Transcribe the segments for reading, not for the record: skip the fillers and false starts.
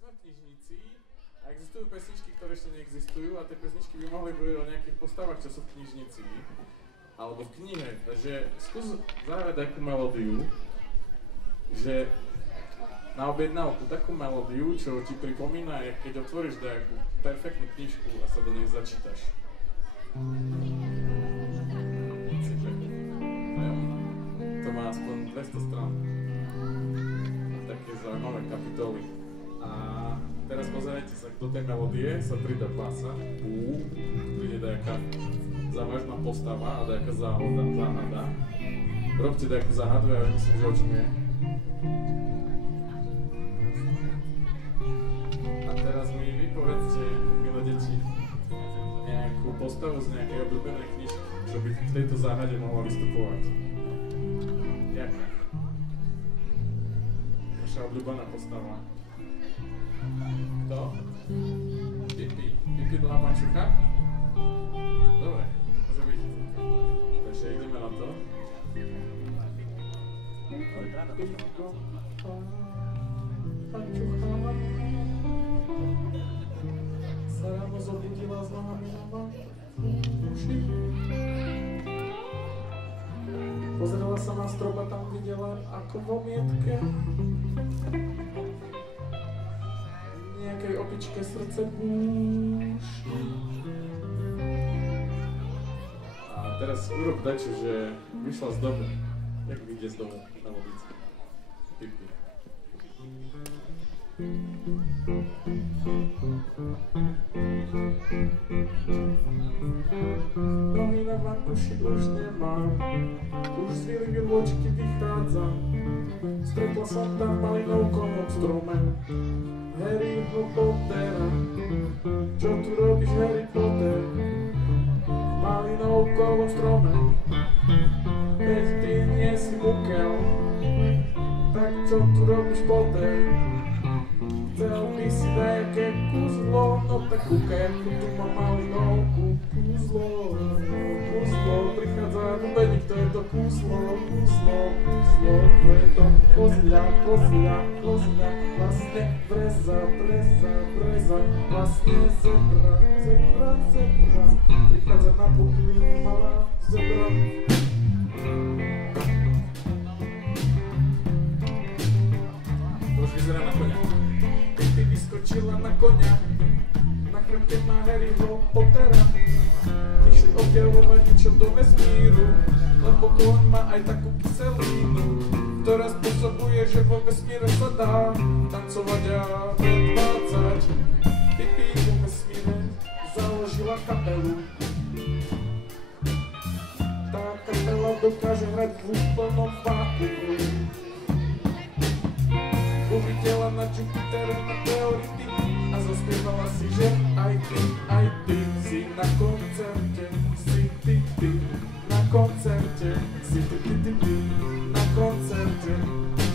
sme v knižnici a existujú pesničky, ktoré ešte neexistujú a tie pesničky by mohli byť o nejakých postavách, čo sú v knižnici alebo v knihe. Takže skús zahrať takú melódiu, že na objednávku takú melódiu, čo ti pripomína, keď otvoríš nejakú perfektnú knižku a sa do nej začítaš. To má aspoň 200 strán. Také zaujímavé kapitoly. A teraz pozerajte sa, do tej melódie sa pridá basa, príde nejaká závažná postava a nejaká záhada. Robte nejakú záhadu, ja myslím, že o čom je. A teraz mi vypovedzte, milé deti, nejakú postavu z nejakej obľúbenej knižky, čo by v tejto záhade mohla vystupovať. Jaká? Naša obľúbená postava. Kto? Pipi. Pipi dlhá pančucha? Dobre, môže byť. Takže ideme na to. Pančucha sa ráno zobudila s nohami na uši. Pozerala sa na strop a tam videla ako vo mietke nejakej opičke srdce búši. A teraz urob dačo, že vyšla z domu. Jak vyjde z domu na vodici? Pipi. Nohy na vankuši už nemám, už z vilvočky vychádzam. Stretla som tam malinovkom od strome Harryho Pottera. Čo tu robíš, Harry Potter? Malinovkovom strome. Veď ty nie si mukel, tak čo tu robíš, Potter? Chcel by si nejaké kúzlo, no tak kúkaj, ako tu má malinovku. Kúzlo, prichádza bubeník, to je to kúzlo, to je to kozľa, vlastne breza, vlastne zebra, prichádza na poklín malá zebra. To už vyzerá na koňa. Ty vyskočila na koňa, na chrbte má Harryho Pottera. Išli objavovať niečo do vesmíru, lebo koň má aj takú kyselinu, ktorá spôsobuje, že vo vesmíre sa dá tancovať a predvádzať. Pipi vo vesmíre založila kapelu. Tá kapela dokáže hrať v úplnom vákuu. Uvidela na Jupitere na teority a zaspievala si, že aj ty si na koncerte, si ty na koncerte, si ty na koncerte,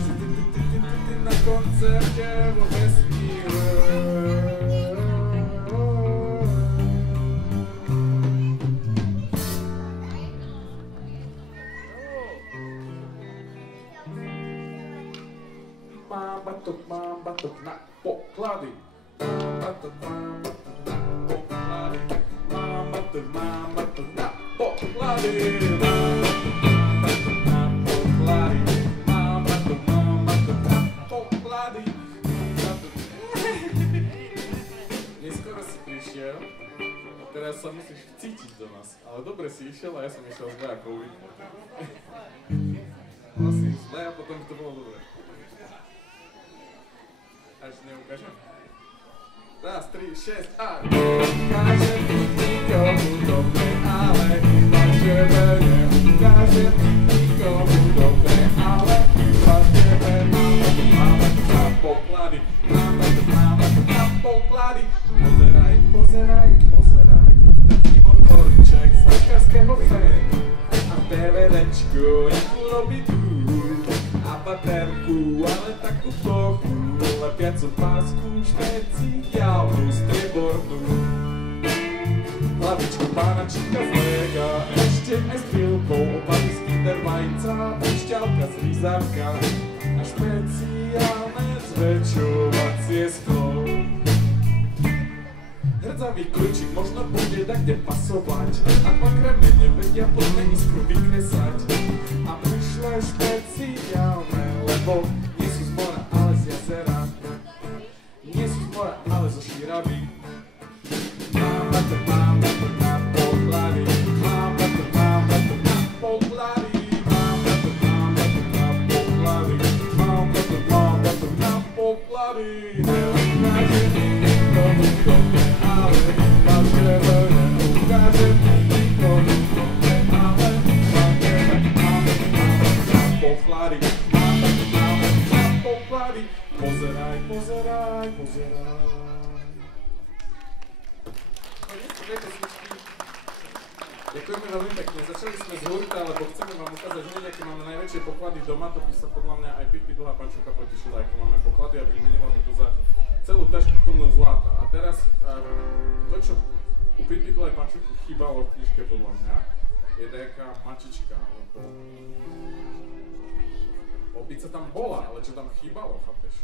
si ty na koncerte vo vesmíre. Mám batok na poklady. Mám batok na poklady. Mám batok na poklady. Mám batok na poklady. Neskoro si prišiel a teraz sa musíš cítiť do nás. Ale dobre si išiel a ja som išiel zle ako uvidím. Asi zle a potom to bolo dobre. Až neukážem. Raz, 3, 6 a... Ukážem nikomu dobre, ale iba tebe neukážem nikomu dobre, ale iba tebe máme na poklady. Máme na poklady. Pozeraj, taký motorček z lekárskeho féru a TVDčko, jak urobí tu a baterku, ale takú plochu, lepiacu pásku, špeciálnu striebornú. Hlavičku pánačika z Lega, ešte aj s pilkou, obavy z Kindermajca, pišťalka z Lízarka a špeciálne zväčšovacie sklo. Špinavý kľúčik možno bude tak kde pasovať. Ak ma kreme nevedia, poďme iskru vykresať. A prišle špeciálne, lebo nie sú z mora, ale z jazera. Nie sú z mora, ale zo Širavy. Mám veter na podlady. Mám veter na podlady. Mám veter na podlady. Mám veter na podlady. Neukážem nikomu dobre, ale vám tebe neukážem nikomu dobre, ale vám tebe na podlady. Mám veter na podlady. Pozeraj, pozeraj, pozeraj. Ďakujeme veľmi pekne. Začali sme z hurta, lebo chceme vám ukázať hneď, aké máme najväčšie poklady doma. To by sa podľa mňa aj Pipi dlhá pančucha potešila, aké máme poklady a vymenila by to za celú tašku plnú zlata. A teraz to, čo u Pipi dlhej pančuchy chýbalo v knižke podľa mňa, je nejaká mačička. Opica tam bola, ale čo tam chýbalo, chápeš?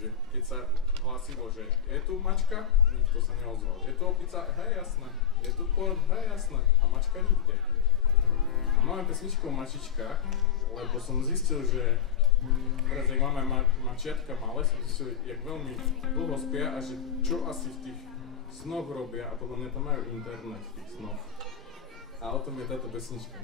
Že keď sa hlásilo, že je tu mačka, nikto sa neozval. Je tu opica, hej, jasné. Je tu por, hej, jasné. A mačka nikde. A máme pesničku o mačičkách, lebo som zistil, že teraz, jak máme mačiatka malé, som zistil, jak veľmi dlho spia a že čo asi v tých snoch robia a podľa mňa tam majú internet v tých snoch. A o tom je táto pesnička.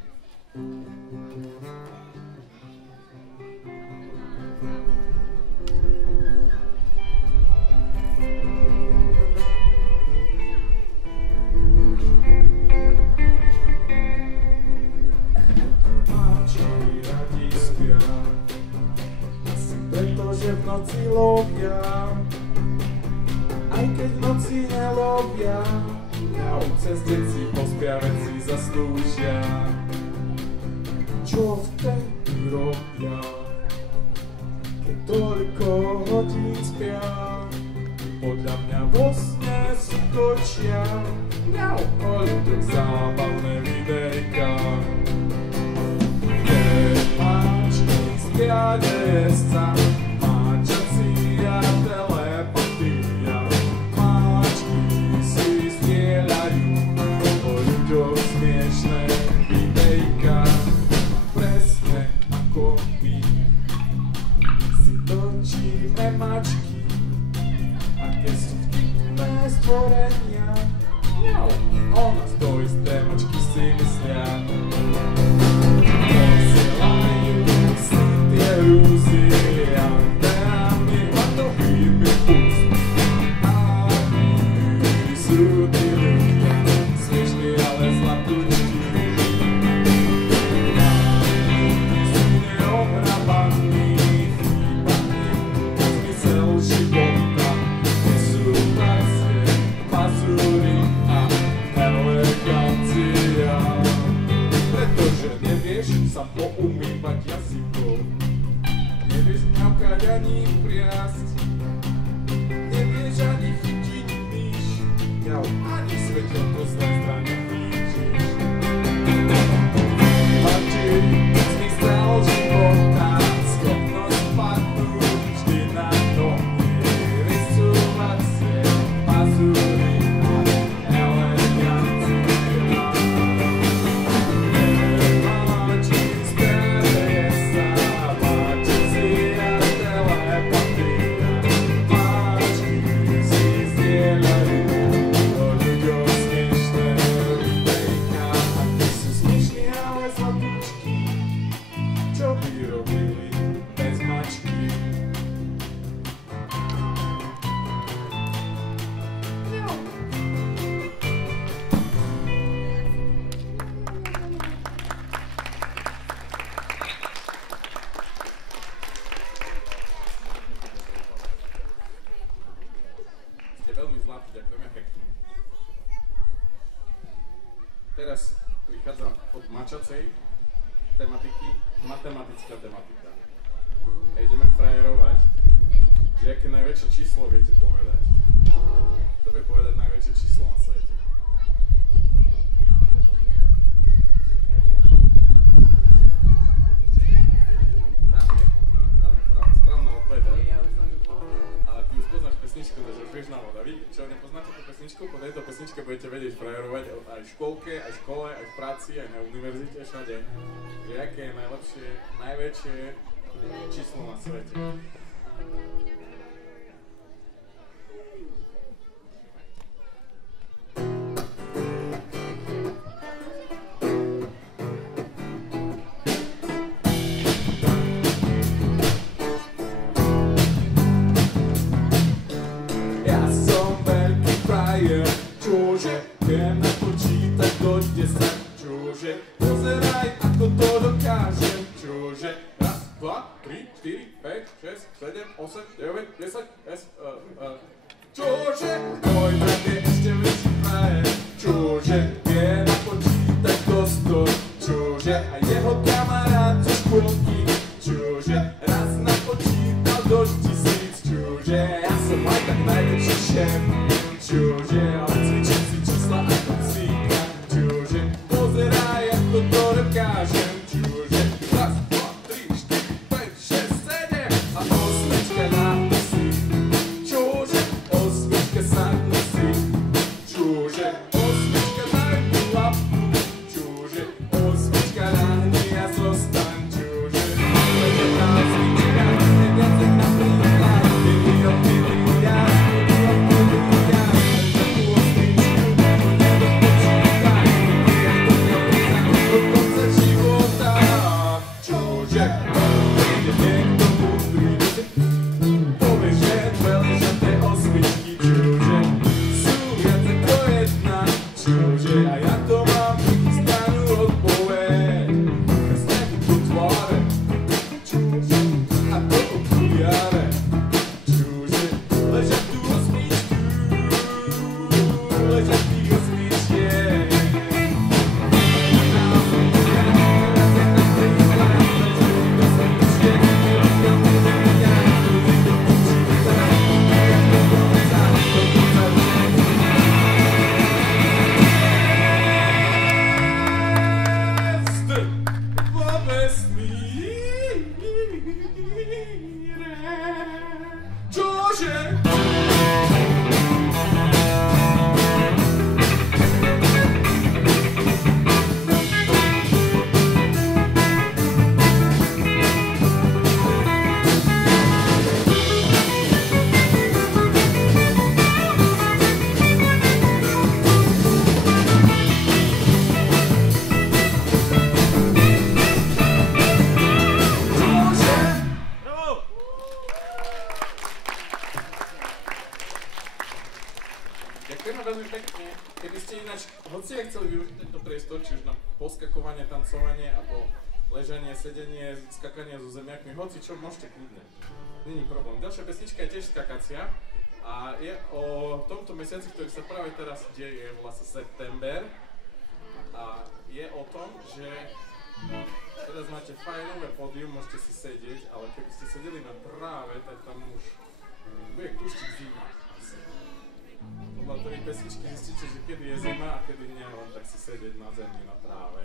Pretože v noci lovia, aj keď v noci nelovia, mňau cez deci pospia veci zaslúžia. Čo vtedy robia, keď toľko hodín spia? Podľa mňa vo sne si točia, mňau o ľuďoch zábavné videjka. Spia desca, máčaci a telepatia. Máčky si zdieľajú o ľuďoch smiešné videjka. Presne ako my si točíme mačky, aké sú vtipné stvorenia. Mňau, o nás to isté mačky si myslia. Ilúzia, dámy hladovými ústmi. A my sú tí ľudia, smiešní, ale zlatúčky. Sú neohrabaní, chýbaní, zmysel života. Nie sú pasie, mazúry a elegancia. Pretože nevieš sa poumývať jazykom. Nevieš mňaukať ani priasť, nevieš ani chytiť myš, ani svetelko z tej strane chytíš. Máte zmysel života, schopnosť padnúť vždy na nohy, rysúvať si mazúry a elegancia. Máčky spere sa, Teraz prichádza od mačacej tematiky matematická tematika. A ideme frajerovať, že aké najväčšie číslo viete povedať. To vie povedať najväčšie číslo na svete. Tam je správna odpoveď. Ale ty už poznáš pesničku, takže bežná voda. Vy, čo nepoznáte tú pesničku, po tejto pesničke budete vedieť frajerovať aj v školke, aj v škole, aj v práci, aj na univerzite, všade. Že aké je najlepšie, najväčšie číslo na svete. Čože, viem napočítať do 10. Čože, pozeraj, ako to dokážem. Čože, raz, 2, 3, 4, 5, 6, 7, 8, 9, 10, čože, môj brat je ešte väčší frajer. Čože, vie napočítať do 100. Čože, a jeho kamarát zo škôlky. Čože, raz napočítal do 1000. Čože, ja som aj tak najväčší šéf. Čože, ale cvičím si čísla ako psíka. Čože, pozeraj, ako to dokážem. Čože, raz, 2, 3, 4, 5, 6, 7 a osmička na kusy. Čože, osmička sadni si. Čože, osmička daj mi lapu. Čože, osmička nahni a zostaň. Čože, lebo tá osmička je viacej na príklad. Milión, a ja to mám prichystanú odpoveď. Bez nebudú tváre, čože, a to okuliare. Čože, ležia tu osmičku, ležia tí osmičie. Ďakujeme veľmi pekne. Keby ste ináč hociak chceli využiť tento priestor, či už na poskakovanie, tancovanie, alebo ležanie, sedenie, skakanie so zemiakmi, hoci čo, môžete kľudne. Není problém. Ďalšia pesnička je tiež skakacia a je o tomto mesiaci, ktorý sa práve teraz deje, volá sa september. A je o tom, že teraz máte fajnové pódium, môžete si sedieť, ale keby ste sedeli na tráve, tak tam už bude kuštík zima. Podľa ktorej pesničky zistíte, že kedy je zima a kedy nie, len tak si sedieť na zemi, na tráve.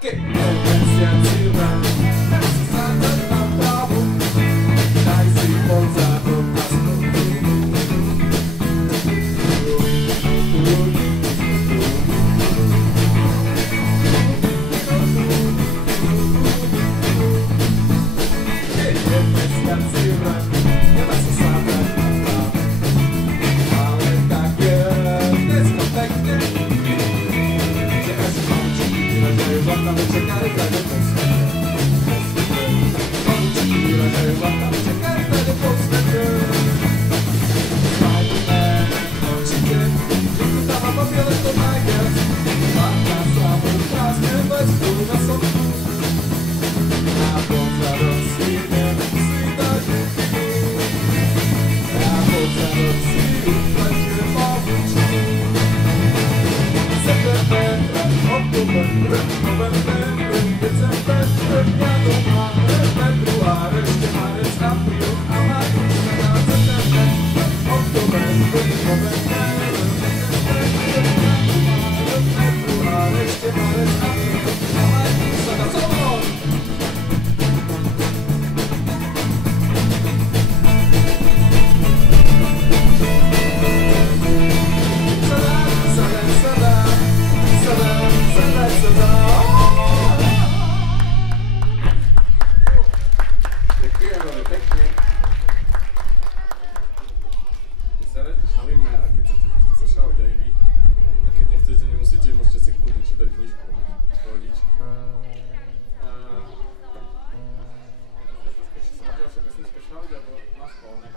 Keď mesiac zima, tak si sadať na trávu, daj si pod zádok a stopy. Keď mesiac zima, nedá sa sadať na tráve, ale tak je dneska pekne, že až končí, že vládame čakali tady posledne. Končí, že vládame čakali tady posledne. Spider-Man, určite, že tu tam a papiere to najde. Vládna slavu krásne vestu na soku. A pozadom si nemusí dať ruky. Ďakujem veľmi pekne. My sa radi šalíme a keď chcete, môžete sa šaliť aj vy. A keď nechcete, nemusíte, môžete si kľudne čítať knižku. Pohodičky. Keď sa má ďalšia pesnička šaliť, alebo na schválne.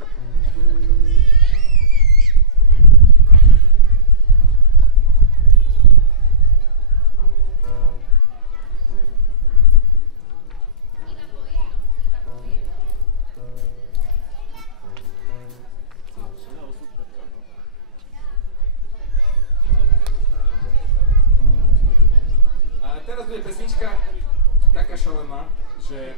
Teraz bude pesnička taká šalená, že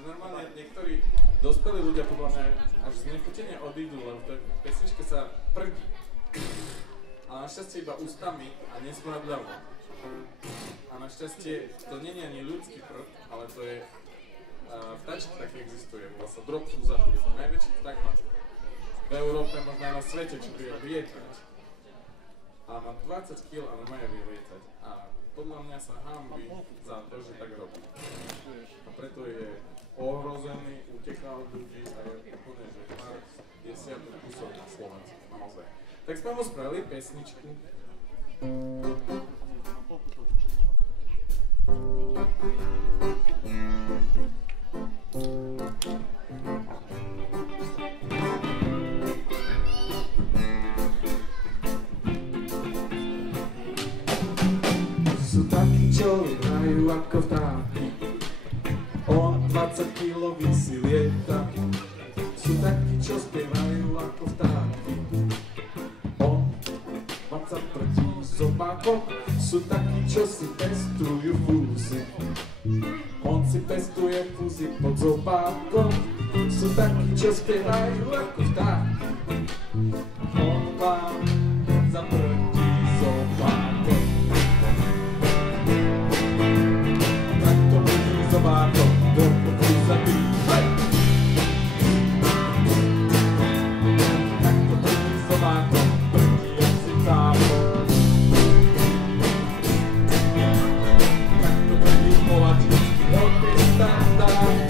normálne niektorí dospelí ľudia podľa mňa až znechutene odídu, lebo v tej pesničke sa prdí. Ale našťastie iba ústami a nesmradľavo. A našťastie to nie je ani ľudský prd, ale to je vtačky, taký existuje, volá sa drop fúzahur. Najväčší vták v Európe, možno aj na svete, čo vie lietať. A má 20 kg a normálne vie lietať. A podľa mňa sa hanbí za to, že tak robí. A preto je ohrozený, uteká od ľudí a je úplne, že pár desiatok kusov na Slovensku, naozaj. Tak sme mu spravili pesničku. Sú takí, čo lietajú ako vtáky, on 20 kg vysí lieta. Sú takí, čo spievajú ako vtáky, on 20 prtí zobákom. Sú takí, čo si pestujú fúzy, on si pestuje fúzy pod zobákom. Sú takí, čo spievajú ako vtáky, on vám zaprtí zobákom. Zobáko, do fúzatý, hej! Takto první zobáko, první jak si távo. Takto první polačícky, hodný standard.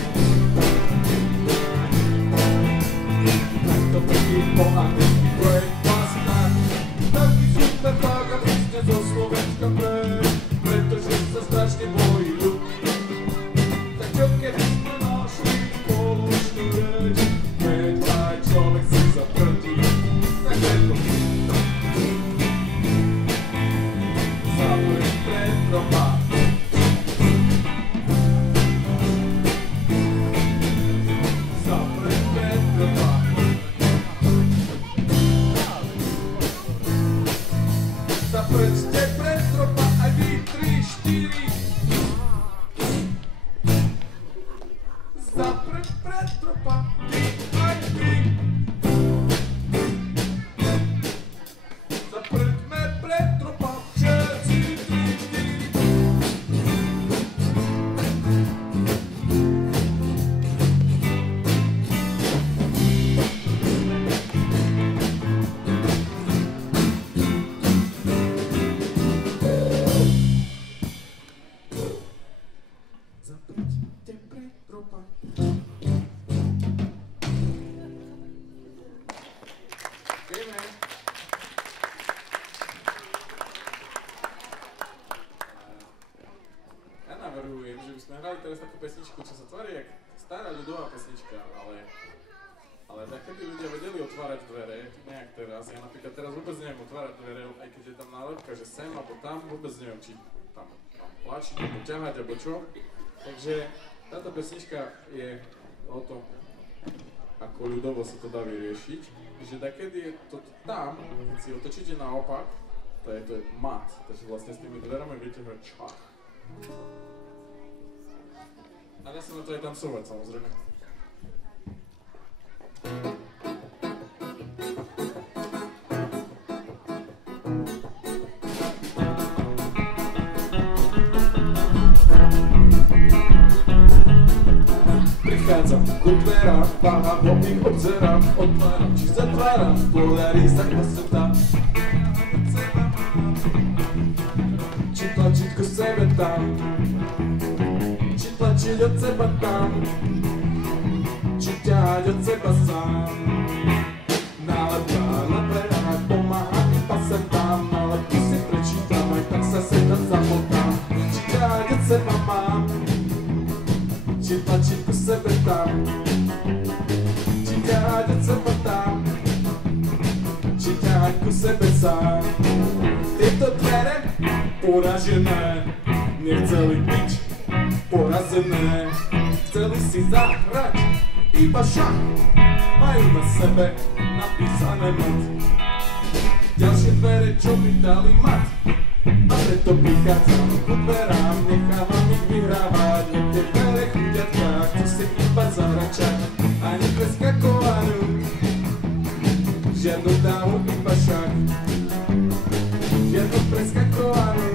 Takto první po-anglicky projekt Bastard. Taký super tak a prísne zo Slovenska pretože sa strašne bojí ľudí. Čo keby sme našli spoločnú reč, keď aj človek si zaprdí, tak preto zavrieť pred tropa. Zavrieť pred tropa. Zavrieťte pred tropa, aj vy 3, 4. Zaprieť pred tropa, aj ty. Zaprieťme pred tropa, všetci 3, 4. Zaprieťte pred tropa. Ja navrhujem, že by sme hrali teraz takú pesničku, čo sa tvári jak stará ľudová pesnička, ale takedy ľudia vedeli otvárať dvere, nejak teraz. Ja napríklad teraz vôbec neviem otvárať dvere, aj keď je tam nálepka, že sem alebo tam, vôbec neviem, či tam tlačiť, alebo ťahať, alebo čo. Takže táto pesnička je o tom, ako ľudovo sa to dá vyriešiť, že takedy je to tam, keď si otočíte naopak, to je mat, takže vlastne s tými dverami viete hrať čach. A dá sa na to aj tancovať, samozrejme. Prichádzam ku dverám, váhavo ich obzerám, otváram či zatváram, podarí sa klaseta. Či tlačítko sebe tam, či tlačí učiť od seba tam, či ťahať od seba sám. Nálepka na dverách pomáha iba sem tam, nálepku si prečítam, aj tak sa seba zamotám. Či ťahať od seba mám, či tlačiť ku sebe tam, či ťahať od seba tam, či ťahať ku sebe sám. Tieto dvere poražené, nechceli byť porazené, chceli si zahrať iba šach, majú na sebe napísané mat. Ďalšie dvere, čo by dali mat, a preto prichádzam ku dverám, nechávam ich vyhrávať. No tie dvere chudiatka, chcú si iba zahračať, ani preskakovanú, žiadnu dámu iba šach. Žiadnu preskakovanú,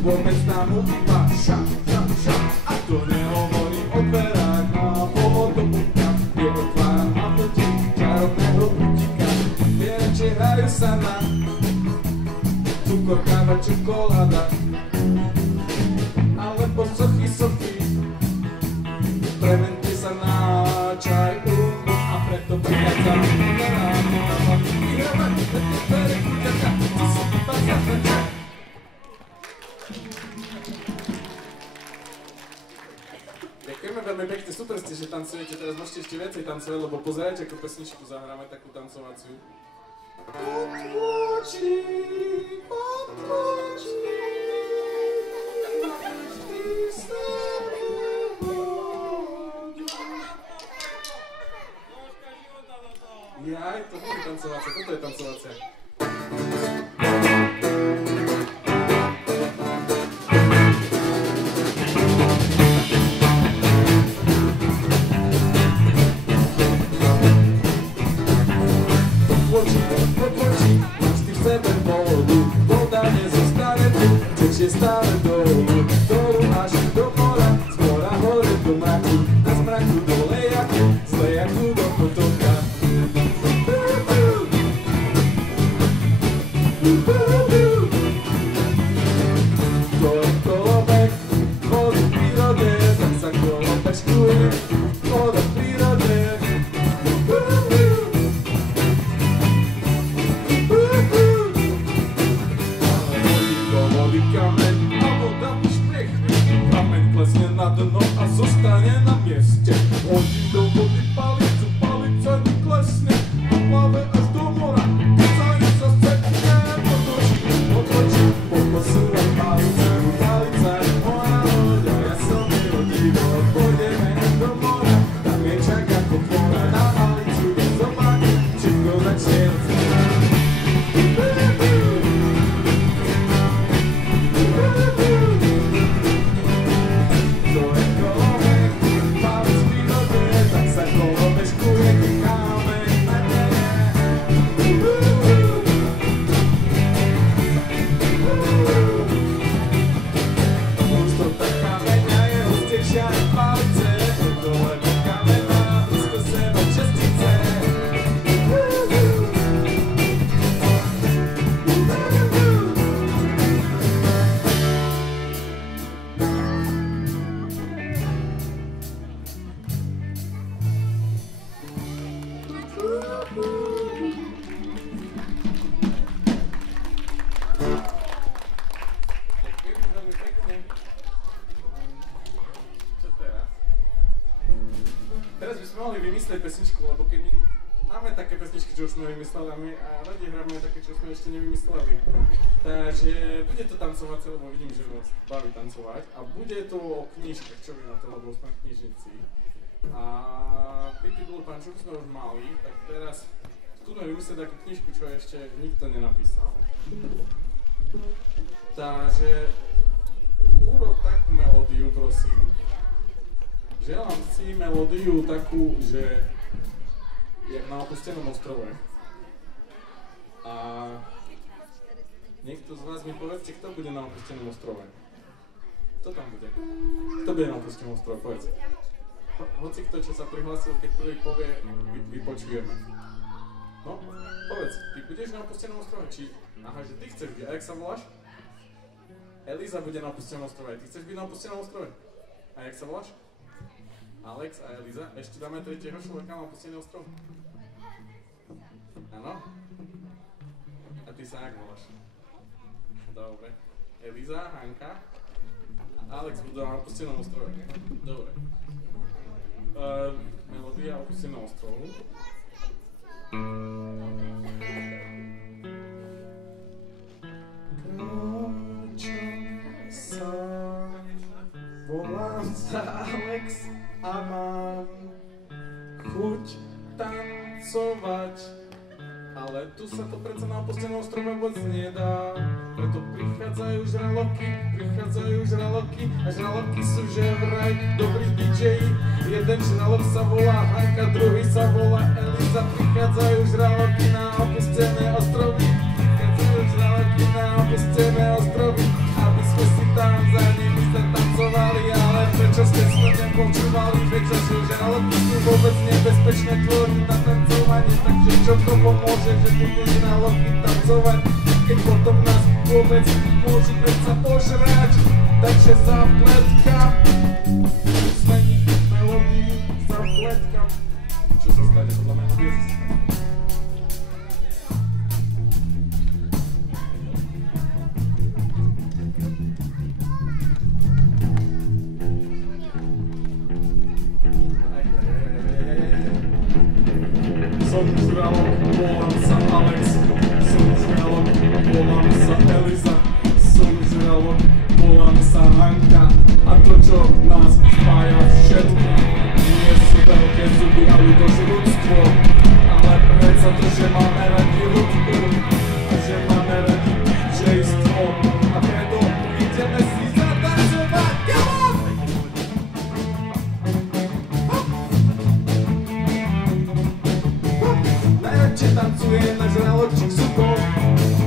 vôbec dámu iba šach, šach, šach. A to nehovorím o dverách, a povod do buka, je otváram a pltím čarovného butíka. Vierače hrajú sa na cukor, káva, čokoláda, alebo sochy, sochy. Premente sa na čaj, a preto prichádzam vyhrávať na tie dvere chudiatka, ty si iba zahračať. Ďakujeme veľmi pekne, super ste, že tancujete, teraz môžete ešte viacej tancovať, lebo pozerajte, ako pesničku zahráme, takú tancovaciu. Potlačí, potlačí, navždy sa nehodí. Jaj, to nie je tancovacia, toto je tancovacia. Potlačí, vždy v sebe vodu, voda nezostane tu, tečie stále dolu, dolu až do mora, z mora hore do mraku, na zmraku do lejaku, z lejaku do potoka. To je kolobek, vody v prírode, tak sa kolobečkuje, voda v prírode. Kameň a voda vyšplechne, kameň klesne na dno a zostane na mieste. Hodí do vody palicu, palica vyklesne, a plave až do mora, keď sa nezascepne. Potlačí, potlačí, poposúva palicu, palica je moja loď, a ja som jeho divo. Pôjdeme do mora, tam je čak ako tvora, na palicu je zobák, všetko začne od seba. To je kolobek, palec v prírode, tak sa kolobečkuje, keď kameň na dne. Hustota kameňa je hustejšia než palice, to lebo kameň má blízko seba častice. Ďakujem veľmi pekne. Čo teraz? Teraz by sme mohli vymyslieť pesničku, lebo keď my máme také pesničky, čo už sme vymysleli a my radi hráme také, čo sme ešte nevymysleli. Takže bude to tancovacie, lebo vidím, že vás baví tancovať a bude to o knižkách, čo vy na to, lebo sme v knižnici. A Pitbull Punch sme už mali, tak teraz skúsme vymyslieť takú knižku, čo ešte nikto nenapísal. Takže urob takú melódiu, prosím. Želám si melódiu takú, že jak na opustenom ostrove. A niekto z vás mi povedzte, kto bude na opustenom ostrove. Kto tam bude? Kto bude na opustenom ostrove? Povedz. Hoci kto, čo sa prihlásil, keď prvý povie, vypočujeme. No, povedz, ty budeš na opustenom ostrove? Či... Aha, že ty chceš byť. A jak sa voláš? Eliza bude na opustenom ostrove. Ty chceš byť na opustenom ostrove? A jak sa voláš? Alex a Eliza. Ešte dáme tretieho človeka na opustený ostrov? Áno? A ty sa jak voláš? Dobre. Eliza, Hanka a Alex budú na opustenom ostrove. Dobre. Melódia opusteného ostrovu. Volám sa Alex a mám chuť tancovať, ale tu sa to predsa na opustenom ostrove vôbec nedá. Preto prichádzajú žraloky a žraloky sú že vraj dobrí DJ. Jeden žralok sa volá Hanka, druhý sa volá Eliza. Prichádzajú žraloky na opustené ostrovy, aby sme si tam za nimi sa tancovali. Ale prečo ste sme nepočúvali, prečo sú žraloky sú vôbec nebezpečné tvory na tancovanie. Takže čo to pomôže, že budú žraloky tancovať, keď potom nás vôbec môžu predsa požrať. Takže zapletka, zmení melódiu, zapletka. Čo sa stane podľa melódie? Som žralok, volám sa Alex. Som žralok, volám sa Eliza. Som žralok, volám sa Hanka. A to, čo nás spája všetkých, nie sú veľké zuby a ľudožrúctvo, ale predsa to, že máme radi hudbu a že máme radi DJstvo. A preto ideme si zatancovať. Najradšej tancuje na žraločích zuboch,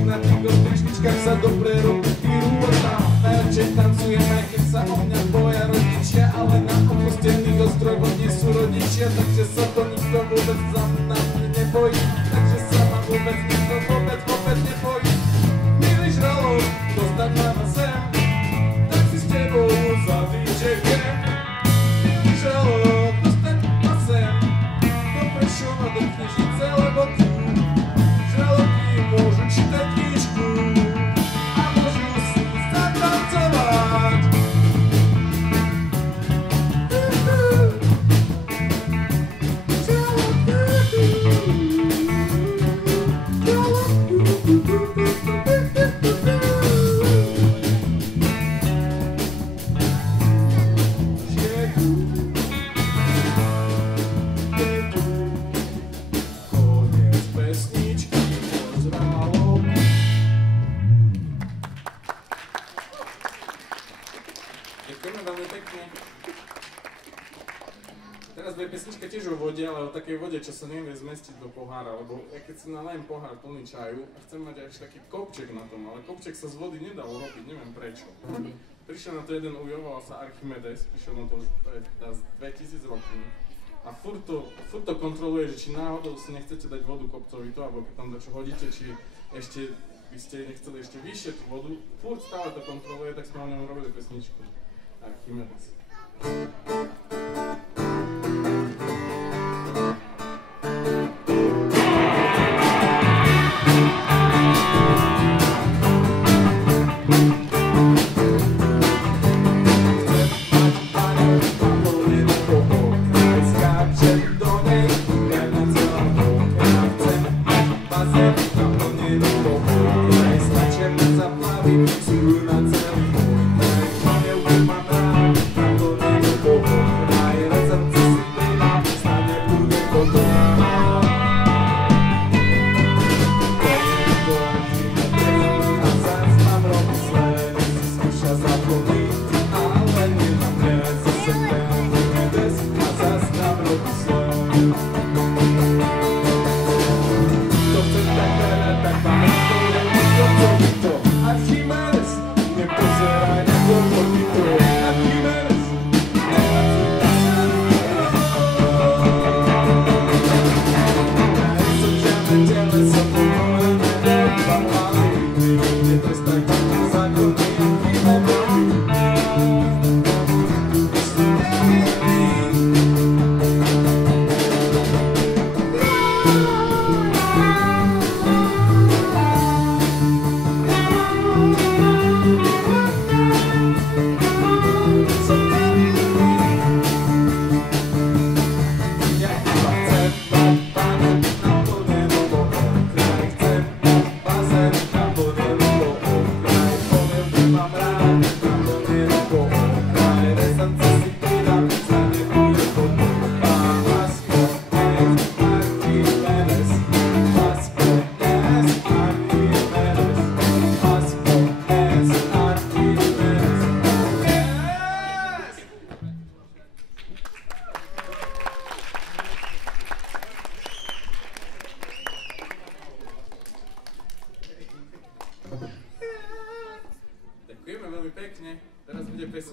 na tých ostričničkách sa dobre robí pirueta. Najradšej tancujem, aj keď sa o mňa boja rodičia, ale na opustených ostrovoch nie sú rodičia, takže sa to nikto vôbec za mňa nebojí. Takže sa ma vôbec nikto vôbec nebojí. Milý žralok, dostať ma na zem, tak si s tebou za DJ-kem. Milý žralok, dostať ma sem, do Prešova do knižnice, lebo tu žraloky môžu čítať knižku a môžu si zatancovať. Koniec pesničky, pozdravom. Ďakujeme veľmi pekne. Teraz bude pesnička tiež o vode, ale o takej vode, čo sa nevie zmestiť do pohára, lebo ja keď si nalajem pohár plný čaju a chcem mať aj taký kopček na tom, ale kopček sa z vody nedá urobiť, neviem prečo. Prišiel na to jeden ujo, volal sa Archimedes, prišiel na to už z 2000 rokov a furt to kontroluje, že či náhodou si nechcete dať vodu kopcovito, alebo keď tam dačo hodíte, či ešte by ste nechceli ešte vyššie tú vodu, furt stále to kontroluje, tak sme o ňom robili pesničku. Archimedes. Zaplaví, sú na celý môj, tak to neujíma práve, tak to neujíma.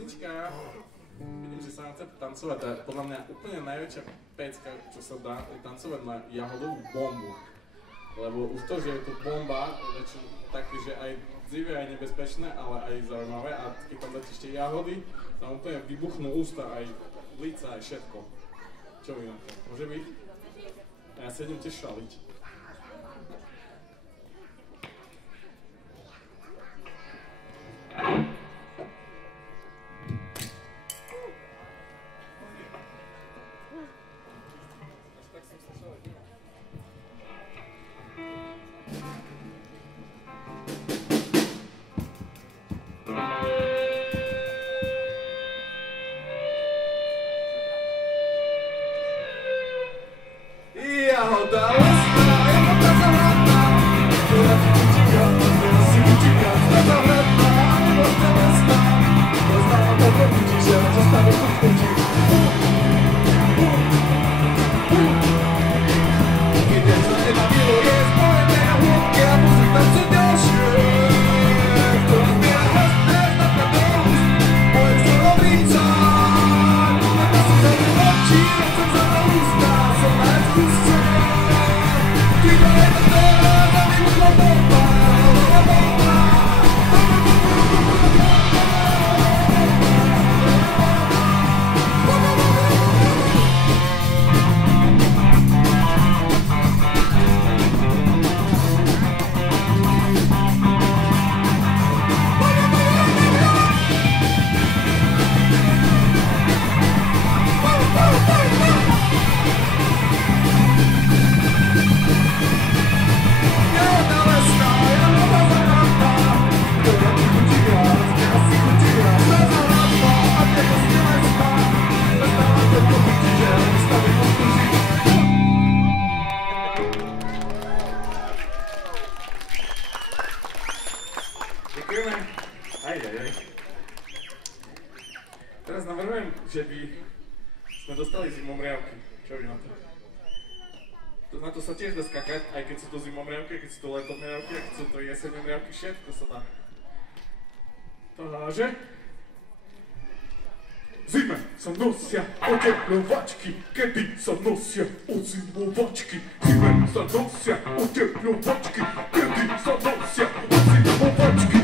pesnička. Vidím, že sa nám chce tancovať. To je podľa mňa úplne najväčšia pecka, čo sa dá tancovať na jahodovú bombu. Lebo už to, že je to bomba, je také, že aj dzivé, aj nebezpečné, ale aj zaujímavé. A keď tam dáte ešte jahody, tam úplne vybuchnú ústa, aj líca, aj všetko. Čo vy na to? Môže byť? A ja sa idem tiež šaliť. Teraz navrhujem, že by sme dostali zimomriavky. Čo vy na to? Na to sa tiež dá skakať, aj keď sú to zimomriavky, keď sú to letomriavky, aj keď sú to jeseňomriavky, všetko sa dá. Takže... Zime sa nosia otepľovačky, kedy sa nosia ozimovačky. Zime sa nosia otepľovačky, kedy sa nosia ozimovačky.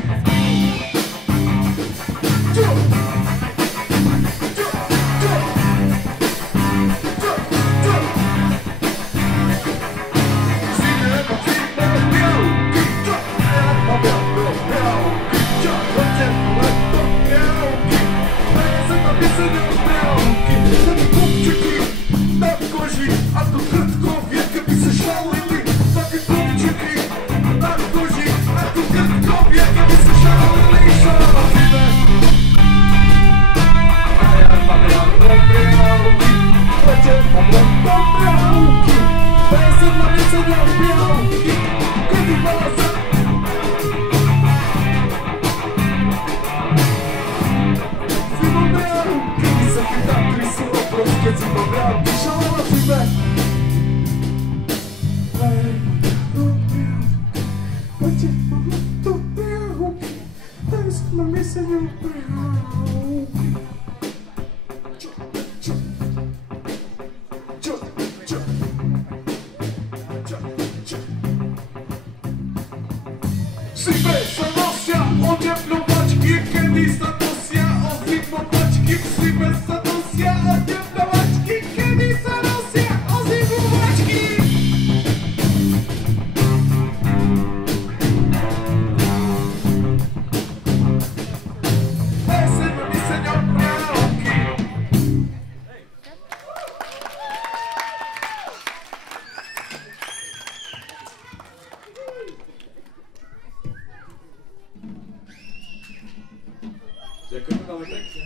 Ďakujem veľmi pekne.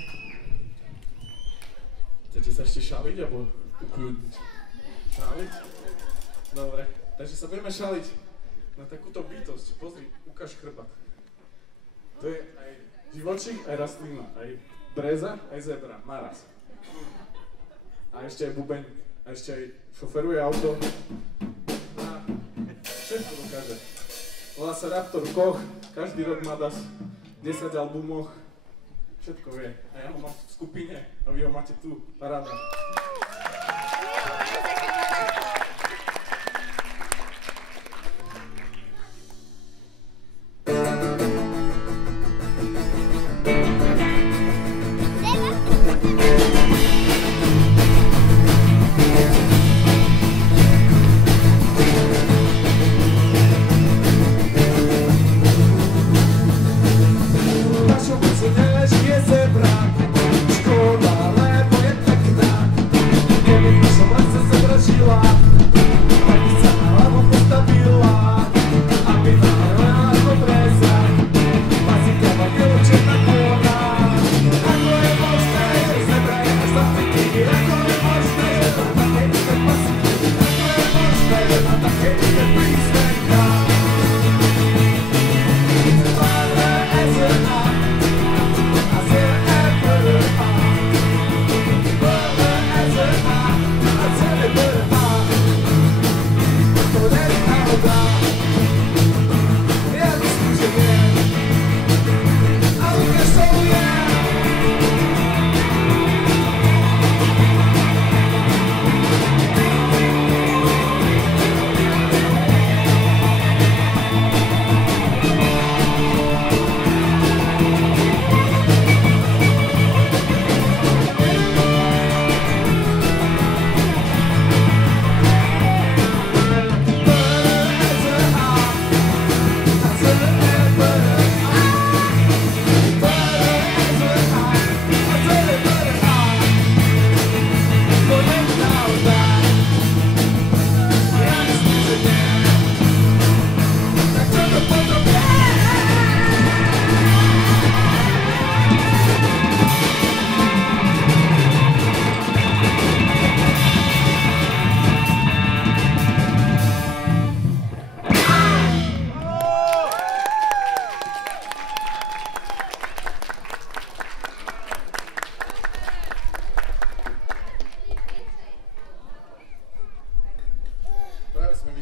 Chcete sa ešte šaliť, alebo ukľudniť? Šaliť? Dobre, takže sa budeme šaliť na takúto bytosť. Pozri, ukáž chrbát. To je aj živočík, aj rastlina, aj breza, aj zebra, maraz. A ešte aj bubeň, a ešte aj šoferuje auto. A všetko dokáže. Volá sa Raptor Koch, každý rok má das 10 albumoch. všetko vie. A ja ho mám v skupine a vy ho máte tu. Paráda.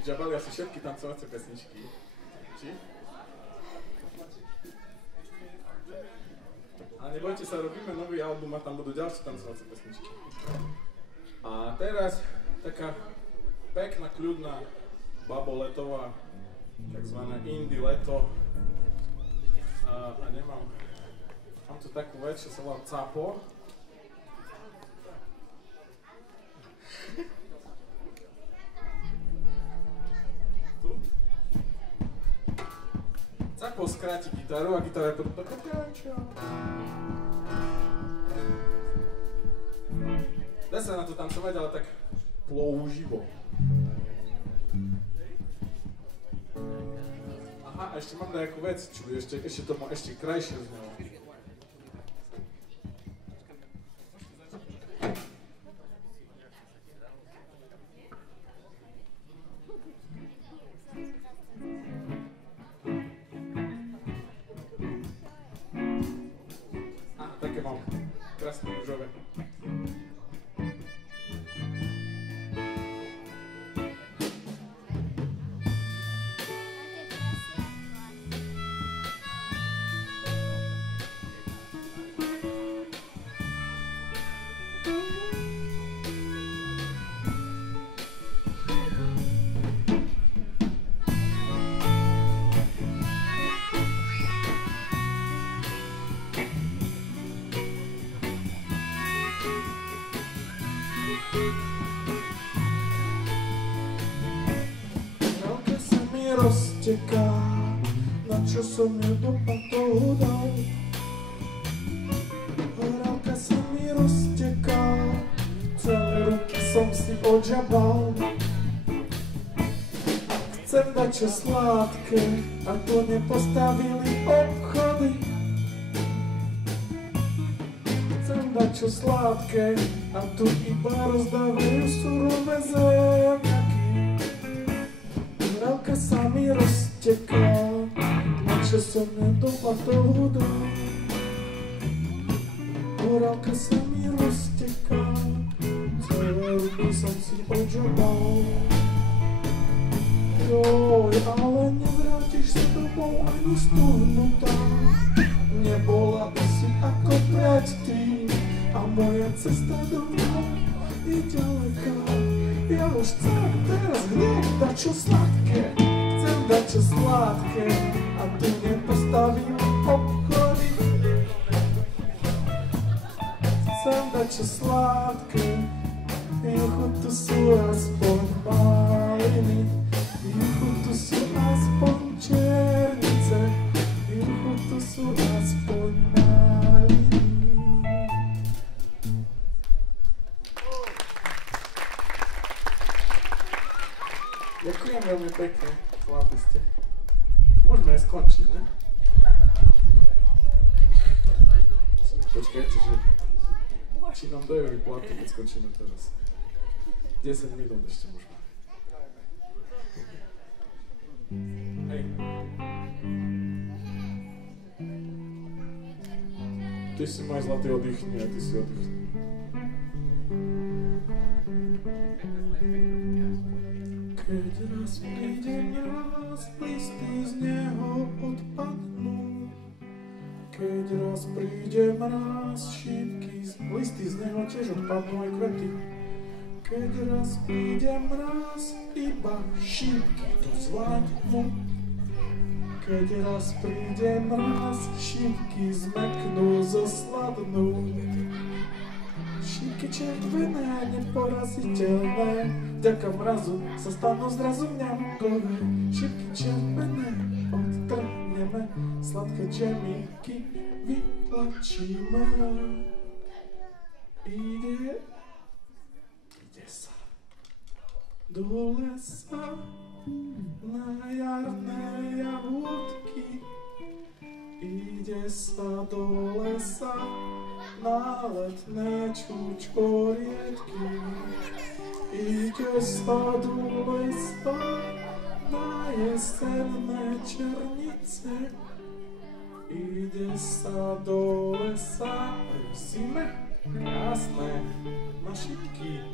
Džabali asi všetky tancovacie pesničky. Či? Ale nebojte sa, robíme nový album a tam budú ďalšie tancovacie pesničky. A teraz taká pekná, kľudná baboletová, takzvané indie leto. A mám tu takú vec, čo sa volá Capo. Capo skráti gitaru a gitara je potom taká ťača. Dá sa na to tancovať, ale tak plouživo. Aha, a ešte mám nejakú vec, čo by ešte to má ešte krajšie znelo. Také mám krásne rúžové. Rozteká, na čo som ju do patov dal. Horálka sa mi rozteká, celé ruky som si odžabal. Chcem dať čo sládke, a to nepostavili obchody. Chcem dať čo sládke, a tu iba rozdávajú surové zemiaky. Horálka sa mi rozteká, na čo som ju do patov dal. Horálka sa mi rozteká, celé ruky som si odžabal. Joj, ale nevrátiš sa domov ani stuhnutá. nebola si ako predtým a moja cesta domov je ďaleká. Ja už chcem teraz hneď dačo sladké, chcem dačo sladké a tu nepostavím obchody. Chcem dačo sladké, juchu tu sú aspoň maliny, juchu tu sú aspoň černice, juchu tu sú aspoň maliny. Ďakujem veľmi pekne, chlapi ste. Môžeme aj skončiť, ne? Počkajte, že či nám dajú výplatu, keď skončíme teraz. 10 minút ešte môžeme. Hej. Ty si môj zlatý, oddychni a ty si oddychni. Keď raz príde mráz, listy z neho odpadnú. Keď raz príde mráz, listy z neho tiež odpadnú aj kvety. Keď raz príde mráz, iba šípky to zvládnu. Keď raz príde mráz, šípky zmeknú, zosladnú. Šípky červené, neporaziteľné, vďaka mrazu sa stanú zrazu mňamkové. Šípky červené, odtrhneme, sladké džemíky vytlačíme. Ide sa do lesa na jarné jahôdky. Ide sa do lesa na letné čučoriedky. Ide sa do lesa na jesenné černice. Ide sa do lesa aj v zime, jasné, na šipky.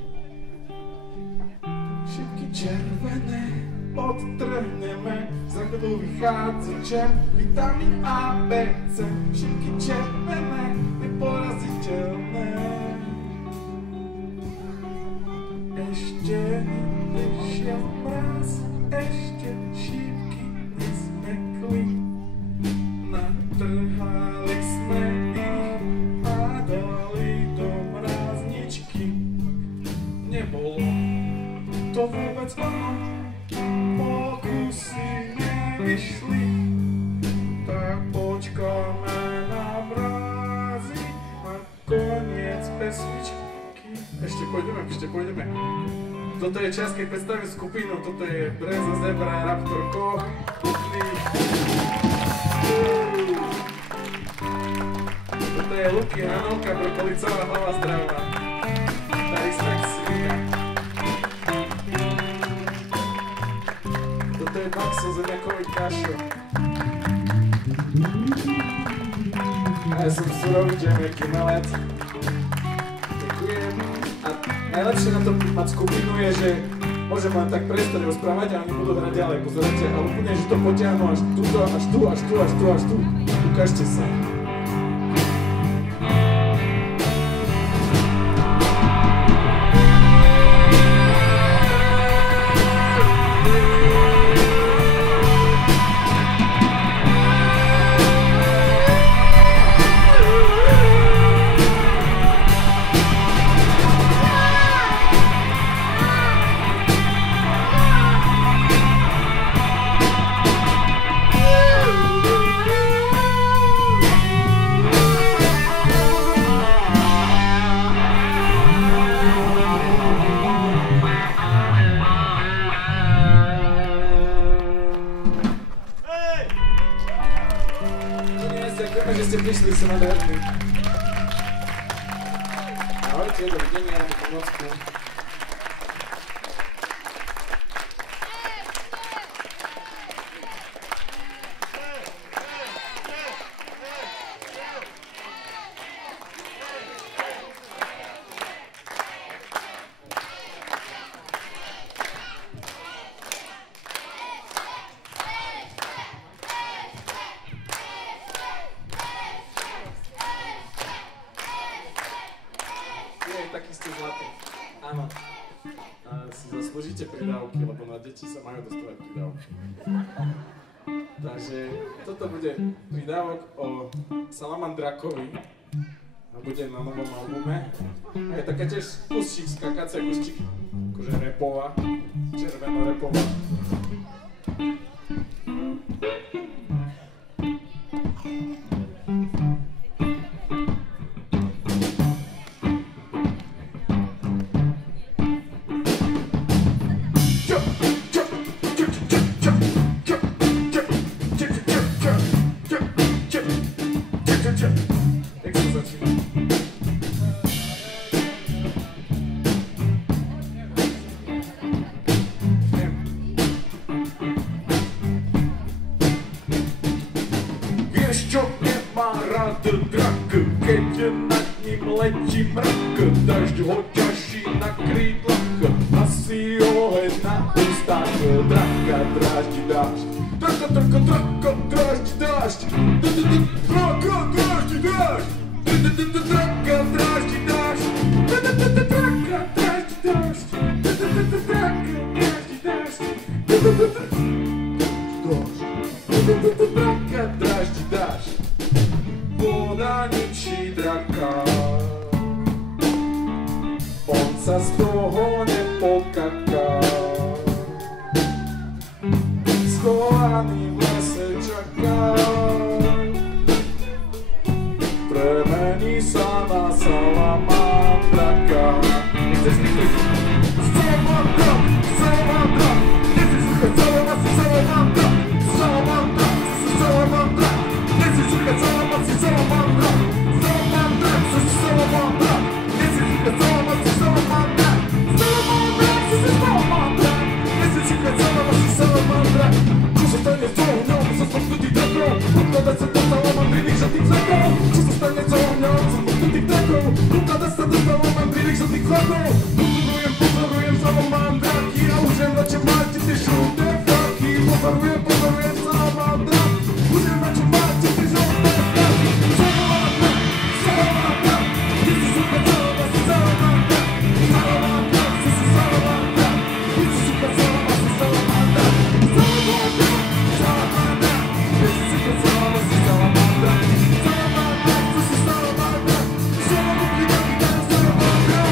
Šipky červené odtrhneme, za chvíľu vychádza čer, vitamín A, B, C. Šipky červené, neporaziteľné. Ešte nešiel mráz, ešte šípky nezmekli. Natrhali sme ich a dali do mrázničky. Nebolo to vôbec ono, pokusy nevyšli, tak počkáme na mrázy a koniec pesničky. Ešte pôjdeme. Toto je čas, keď predstavím skupinu, toto je Breza, Zebra, Raptor, Koch, Putných. Toto je Luky, Hanovka, Brokolicová, Hlava zdravá. Tady Sexina. Toto je Baxo, Zemiakový kašo. A ja som surový džemiaký malec. Ďakujem. A najlepšie na to mať skupinu je, že môžem len tak prestať rozprávať a oni budú hrať ďalej. Pozerajte, a úplne, že to potiahnu až tuto, až tu. Ukážte sa. Ďakujeme, že ste prišli, som nádherný. Ahojte, dovidenia, do pomocku. Áno. A si zaslúžite pridávky, lebo na deti sa majú dostávať pridávky. Takže toto bude pridávok o Salamandrakovi a bude na novom albume. A je taká tiež kusčík, skákacia kusčík, akože repová, červeno-repová. Keď nad ním letí mrak, dažď ho ťaží na krídlach, nosí oheň na ústach, draka dráždi dážď. Draka dráždi dážď. Draka dráždi dážď. Draka dráždi dážď. Draka dráždi dážď. Draka dráždi dážď. Voda ničí draka, on sa z toho nepokaká. Schovaný v lese čaká, premení sa na salamandraka. Nechceš nikdy? Salamandra, salamandra, nechceš sluchať salamandra, salamandra, salamandra, salamandra. Nechceš sluchať salamandra, salamandra, salamandra, salamandra. Nechceš sluchať salamandra, salamandra, salamandra, salamandra. Nechceš sluchať salamandra, salamandra. Čo sa stane s ohňom, so smrtnutých drakov? Ukladať sa do salamandriných žltých flakov. Čo sa stane s ohňom, so smrtnutých drakov? Ukladať sa do salamandriných žltých flakov. Pozorujem salamandráky a už viem, na čo máte tie žlté flaky. Pozorujem salamandra, už viem, na čo máte tie žlté flaky. Salamandra, salamandra, nechceš sluchať salamandra, salamandra, salamandra, salamandra, nechceš sluchať salamandra, salamandra, salamandra, salamandra, nechceš sluchať salamandra, salamandra, salamandra, salamandra, salamandra, salamandra.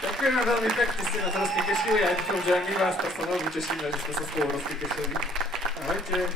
Ďakujeme veľmi pekne, ste nás rozkykešili a dúfam, že aj my vás, tak sa veľmi tešíme, že ste sa spolu rozkykešili. Ahojte.